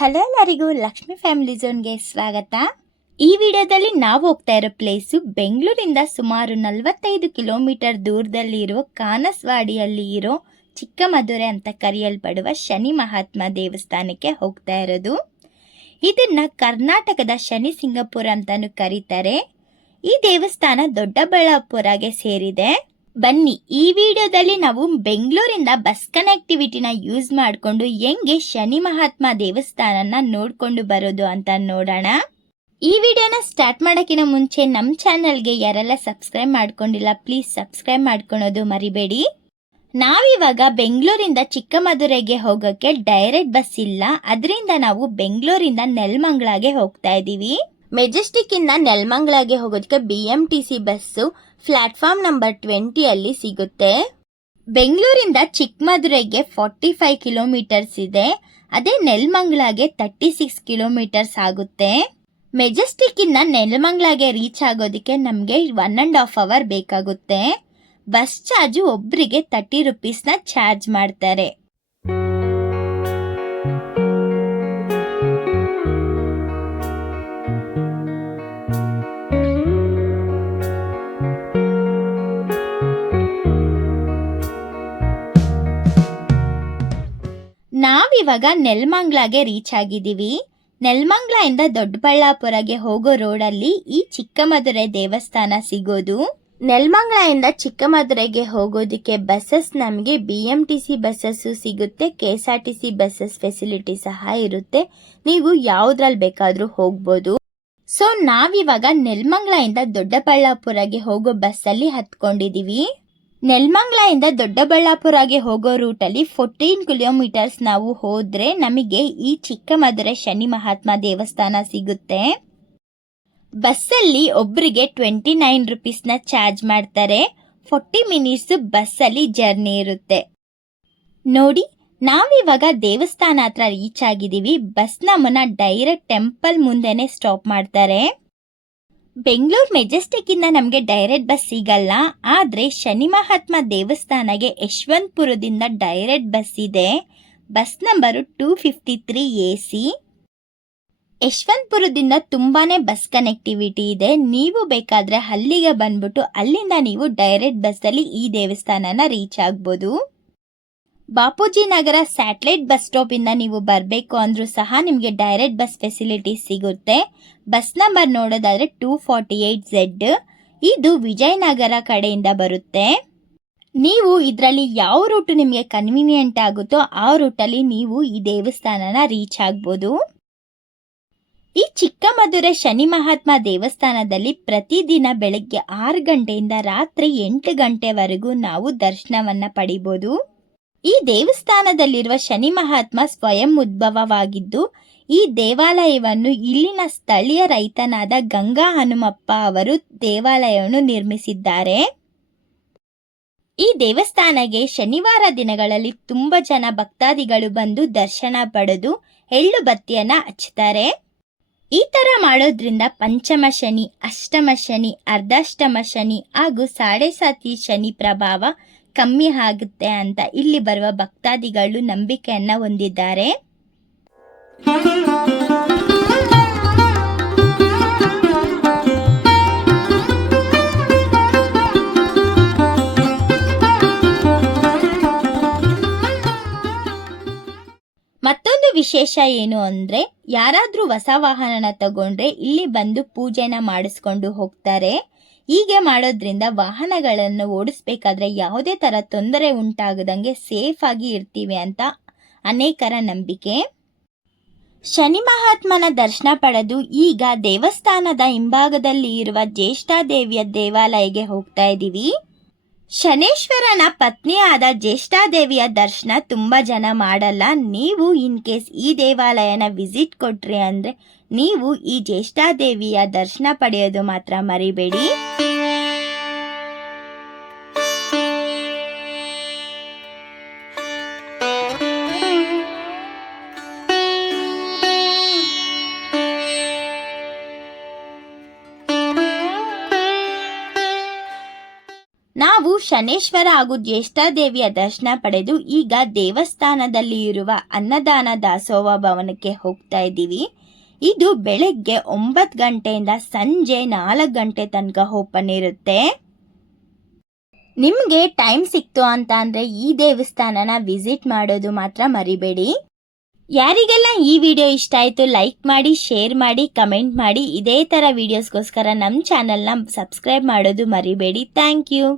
Hello ಎಲ್ಲರಿಗೂ, Lakshmi family ಝೋನ್ಗೆ ಸ್ವಾಗತ. ಈ ವಿಡಿಯೋದಲ್ಲಿ ನಾವು ಹೋಗ್ತಾ ಇರೋ ಪ್ಲೇಸು ಬೆಂಗಳೂರಿಂದ ಸುಮಾರು 45 ಕಿಲೋಮೀಟರ್ ದೂರದಲ್ಲಿ ಇರೋ ಕಾನಸ್ವಾಡಿಯಲ್ಲಿ ಇರೋ ಚಿಕ್ಕಮದುರೆ ಅಂತ ಕರೆಯಲ್ಪಡುವ ಶನಿ ಮಹಾತ್ಮ ದೇವಸ್ಥಾನಕ್ಕೆ ಹೋಗ್ತಾ ಇರೋದು. ಇದನ್ನ ಕರ್ನಾಟಕದ ಶನಿ ಸಿಂಗಪುರ ಅಂತಾನು ಕರೀತಾರೆ. ಈ ದೇವಸ್ಥಾನ ದೊಡ್ಡಬಳ್ಳಾಪುರಗೆ ಸೇರಿದೆ. ಬನ್ನಿ, ಈ ವಿಡಿಯೋದಲ್ಲಿ ನಾವು ಬೆಂಗಳೂರಿಂದ ಬಸ್ ಕನೆಕ್ಟಿವಿಟಿನ ಯೂಸ್ ಮಾಡಿಕೊಂಡು ಹೆಂಗೆ ಶನಿ ಮಹಾತ್ಮ ದೇವಸ್ಥಾನನ ನೋಡ್ಕೊಂಡು ಬರೋದು ಅಂತ ನೋಡೋಣ. ಈ ವಿಡಿಯೋನ ಸ್ಟಾರ್ಟ್ ಮಾಡೋಕ್ಕಿಂತ ಮುಂಚೆ ನಮ್ಮ ಚಾನಲ್ಗೆ ಯಾರೆಲ್ಲ ಸಬ್ಸ್ಕ್ರೈಬ್ ಮಾಡ್ಕೊಂಡಿಲ್ಲ ಪ್ಲೀಸ್ ಸಬ್ಸ್ಕ್ರೈಬ್ ಮಾಡ್ಕೊಳೋದು ಮರಿಬೇಡಿ. ನಾವಿವಾಗ ಬೆಂಗಳೂರಿಂದ ಚಿಕ್ಕಮದುರೆಗೆ ಹೋಗೋಕ್ಕೆ ಡೈರೆಕ್ಟ್ ಬಸ್ ಇಲ್ಲ, ಅದರಿಂದ ನಾವು ಬೆಂಗಳೂರಿಂದ ನೆಲಮಂಗಲಗೆ ಹೋಗ್ತಾ ಇದ್ದೀವಿ. ಮೆಜೆಸ್ಟಿಕ್ ಇಂದ ನೆಲಮಂಗಲಗೆ ಹೋಗೋದಕ್ಕೆ BMTC ಬಸ್ಸು ಪ್ಲಾಟ್ಫಾರ್ಮ್ ನಂಬರ್ 20 ಅಲ್ಲಿ ಸಿಗುತ್ತೆ. ಬೆಂಗಳೂರಿಂದ ಚಿಕ್ಕಮದುರೆಗೆ 45 ಕಿಲೋಮೀಟರ್ಸ್ ಇದೆ. ಅದೇ ನೆಲಮಂಗಲಗೆ 36 ಕಿಲೋಮೀಟರ್ಸ್ ಆಗುತ್ತೆ. ಮೆಜೆಸ್ಟಿಕ್ ಇಂದ ನೆಲಮಂಗಲಗೆ ರೀಚ್ ಆಗೋದಕ್ಕೆ ನಮಗೆ 1.5 ಅವರ್ ಬೇಕಾಗುತ್ತೆ. ಬಸ್ ಚಾರ್ಜ್ ಒಬ್ಬರಿಗೆ 30 ರೂಪೀಸ್ನ ಚಾರ್ಜ್ ಮಾಡ್ತಾರೆ. ನಾವಿವಾಗ ನೆಲಮಂಗಲಗೆ ರೀಚ್ ಆಗಿದ್ದೀವಿ. ನೆಲಮಂಗಲದಿಂದ ದೊಡ್ಡಬಳ್ಳಾಪುರಗೆ ಹೋಗೋ ರೋಡಲ್ಲಿ ಈ ಚಿಕ್ಕಮದುರೆ ದೇವಸ್ಥಾನ ಸಿಗೋದು. ನೆಲಮಂಗಲದಿಂದ ಚಿಕ್ಕಮದುರೆಗೆ ಹೋಗೋದಕ್ಕೆ ಬಸ್ಸಸ್ ನಮಗೆ BMTC ಬಸ್ಸಸ್ ಸಿಗುತ್ತೆ, KSRTC ಬಸ್ಸಸ್ ಫೆಸಿಲಿಟಿ ಸಹ ಇರುತ್ತೆ. ನೀವು ಯಾವುದ್ರಲ್ಲಿ ಬೇಕಾದರೂ ಹೋಗ್ಬೋದು. ಸೊ ನಾವಿವಾಗ ನೆಲಮಂಗಲದಿಂದ ದೊಡ್ಡಬಳ್ಳಾಪುರಗೆ ಹೋಗೋ ಬಸ್ಸಲ್ಲಿ ಹತ್ಕೊಂಡಿದ್ದೀವಿ. ನೆಲಮಂಗಲದಿಂದ ದೊಡ್ಡಬಳ್ಳಾಪುರಗೆ ಹೋಗೋ ರೂಟಲ್ಲಿ 14 ಕಿಲೋಮೀಟರ್ಸ್ ನಾವು ಹೋದ್ರೆ ನಮಗೆ ಈ ಚಿಕ್ಕಮದುರೆ ಶನಿ ಮಹಾತ್ಮ ದೇವಸ್ಥಾನ ಸಿಗುತ್ತೆ. ಬಸ್ಸಲ್ಲಿ ಒಬ್ಬರಿಗೆ 29 ರೂಪೀಸ್ನ ಚಾರ್ಜ್ ಮಾಡ್ತಾರೆ. 40 ಮಿನಿಟ್ಸ್ ಬಸ್ಸಲ್ಲಿ ಜರ್ನಿ ಇರುತ್ತೆ. ನೋಡಿ, ನಾವಿವಾಗ ದೇವಸ್ಥಾನ ಹತ್ರ ರೀಚ್ ಆಗಿದ್ದೀವಿ. ಬಸ್ ನಮ್ಮನ್ನ ಡೈರೆಕ್ಟ್ ಟೆಂಪಲ್ ಮುಂದೆನೆ ಸ್ಟಾಪ್ ಮಾಡ್ತಾರೆ. ಬೆಂಗಳೂರು ಮೆಜೆಸ್ಟಿಕ್ ಇಂದ ನಮಗೆ ಡೈರೆಕ್ಟ್ ಬಸ್ ಸಿಗಲ್ಲ, ಆದ್ರೆ ಶನಿ ಮಹಾತ್ಮ ದೇವಸ್ಥಾನಗೆ ಯಶವಂತಪುರದಿಂದ ಡೈರೆಕ್ಟ್ ಬಸ್ ಇದೆ. Bus number 253 AC. ಯಶವಂತಪುರದಿಂದ ತುಂಬಾನೇ ಬಸ್ ಕನೆಕ್ಟಿವಿಟಿ ಇದೆ. ನೀವು ಬೇಕಾದ್ರೆ ಅಲ್ಲಿಗೆ ಬಂದ್ಬಿಟ್ಟು ಅಲ್ಲಿಂದ ನೀವು ಡೈರೆಕ್ಟ್ ಬಸ್ಸಲ್ಲಿ ಈ ದೇವಸ್ಥಾನನ ರೀಚ್ ಆಗ್ಬೋದು. ಬಾಪೂಜಿ ನಗರ ಸ್ಯಾಟಲೈಟ್ ಬಸ್ ಸ್ಟಾಪ್ ಇಂದ ನೀವು ಬರಬೇಕು ಅಂದ್ರೂ ಸಹ ನಿಮಗೆ ಡೈರೆಕ್ಟ್ ಬಸ್ ಫೆಸಿಲಿಟಿ ಸಿಗುತ್ತೆ. ಬಸ್ ನಂಬರ್ ನೋಡೋದಾದ್ರೆ 248Z. ಇದು ವಿಜಯನಗರ ಕಡೆಯಿಂದ ಬರುತ್ತೆ. ನೀವು ಇದರಲ್ಲಿ ಯಾವ ರೂಟ್ ನಿಮಗೆ ಕನ್ವೀನಿಯಂಟ್ ಆಗುತ್ತೋ ಆ ರೂಟಲ್ಲಿ ನೀವು ಈ ದೇವಸ್ಥಾನನ ರೀಚ್ ಆಗ್ಬೋದು. ಈ ಚಿಕ್ಕಮದುರೆ ಶನಿ ಮಹಾತ್ಮ ದೇವಸ್ಥಾನದಲ್ಲಿ ಪ್ರತಿದಿನ ಬೆಳಗ್ಗೆ 6 ಗಂಟೆಯಿಂದ ರಾತ್ರಿ 8 ಗಂಟೆವರೆಗೂ ನಾವು ದರ್ಶನವನ್ನ ಪಡಿಬೋದು. ಈ ದೇವಸ್ಥಾನದಲ್ಲಿರುವ ಶನಿ ಮಹಾತ್ಮ ಸ್ವಯಂ ಉದ್ಭವವಾಗಿದ್ದು ಈ ದೇವಾಲಯವನ್ನು ಇಲ್ಲಿನ ಸ್ಥಳೀಯ ರೈತನಾದ ಗಂಗಾ ಹನುಮಪ್ಪ ಅವರು ದೇವಾಲಯವನ್ನು ನಿರ್ಮಿಸಿದ್ದಾರೆ. ಈ ದೇವಸ್ಥಾನಕ್ಕೆ ಶನಿವಾರ ದಿನಗಳಲ್ಲಿ ತುಂಬಾ ಜನ ಭಕ್ತಾದಿಗಳು ಬಂದು ದರ್ಶನ ಪಡೆದು ಎಳ್ಳು ಬತ್ತಿಯನ್ನ ಹಚ್ತಾರೆ. ಈ ತರ ಮಾಡೋದ್ರಿಂದ ಪಂಚಮ ಶನಿ, ಅಷ್ಟಮ ಶನಿ, ಅರ್ಧಾಷ್ಟಮ ಶನಿ ಹಾಗೂ 7.5 ಶನಿ ಪ್ರಭಾವ ಕಮ್ಮಿ ಆಗುತ್ತೆ ಅಂತ ಇಲ್ಲಿ ಬರುವ ಭಕ್ತಾದಿಗಳು ನಂಬಿಕೆಯನ್ನ ಹೊಂದಿದ್ದಾರೆ. ಮತ್ತೊಂದು ವಿಶೇಷ ಏನು ಅಂದ್ರೆ, ಯಾರಾದ್ರೂ ಹೊಸ ವಾಹನನ ತಗೊಂಡ್ರೆ ಇಲ್ಲಿ ಬಂದು ಪೂಜೆನ ಮಾಡಿಸ್ಕೊಂಡು ಹೋಗ್ತಾರೆ. ಹೀಗೆ ಮಾಡೋದ್ರಿಂದ ವಾಹನಗಳನ್ನು ಓಡಿಸ್ಬೇಕಾದ್ರೆ ಯಾವುದೇ ತರ ತೊಂದರೆ ಉಂಟಾಗದಂಗೆ ಸೇಫ್ ಆಗಿ ಇರ್ತೀವಿ ಅಂತ ಅನೇಕರ ನಂಬಿಕೆ. ಶನಿ ಮಹಾತ್ಮನ ದರ್ಶನ ಪಡೆದು ಈಗ ದೇವಸ್ಥಾನದ ಹಿಂಭಾಗದಲ್ಲಿ ಇರುವ ಜ್ಯೇಷ್ಠಾದೇವಿಯ ದೇವಾಲಯಕ್ಕೆ ಹೋಗ್ತಾ ಇದ್ದೀವಿ. ಶನೇಶ್ವರನ ಪತ್ನಿಯಾದ ಜ್ಯೇಷ್ಠಾದೇವಿಯ ದರ್ಶನ ತುಂಬಾ ಜನ ಮಾಡಲ್ಲ. ನೀವು ಇನ್ ಕೇಸ್ ಈ ದೇವಾಲಯನ ವಿಸಿಟ್ ಕೊಟ್ರಿ ಅಂದ್ರೆ ನೀವು ಈ ಜ್ಯೇಷ್ಠಾದೇವಿಯ ದರ್ಶನ ಪಡೆಯೋದು ಮಾತ್ರ ಮರಿಬೇಡಿ. ನಾವು ಶನೇಶ್ವರ ಹಾಗೂ ಜ್ಯೇಷ್ಠಾದೇವಿಯ ದರ್ಶನ ಪಡೆದು ಈಗ ದೇವಸ್ಥಾನದಲ್ಲಿ ಇರುವ ಅನ್ನದಾನ ದಾಸೋಹ ಭವನಕ್ಕೆ ಹೋಗ್ತಾ ಇದ್ದೀವಿ. ಇದು ಬೆಳಗ್ಗೆ 9 ಗಂಟೆಯಿಂದ ಸಂಜೆ 4 ಗಂಟೆ ತನಕ ಓಪನ್ ಇರುತ್ತೆ. ನಿಮಗೆ ಟೈಮ್ ಸಿಕ್ತು ಅಂತ ಅಂದರೆ ಈ ದೇವಸ್ಥಾನನ ವಿಸಿಟ್ ಮಾಡೋದು ಮಾತ್ರ ಮರಿಬೇಡಿ. ಯಾರಿಗೆಲ್ಲ ಈ ವಿಡಿಯೋ ಇಷ್ಟ ಆಯಿತು ಲೈಕ್ ಮಾಡಿ, ಶೇರ್ ಮಾಡಿ, ಕಮೆಂಟ್ ಮಾಡಿ. ಇದೇ ಥರ ವಿಡಿಯೋಸ್ಗೋಸ್ಕರ ನಮ್ಮ ಚಾನಲ್ನ ಸಬ್ಸ್ಕ್ರೈಬ್ ಮಾಡೋದು ಮರಿಬೇಡಿ. Thank you.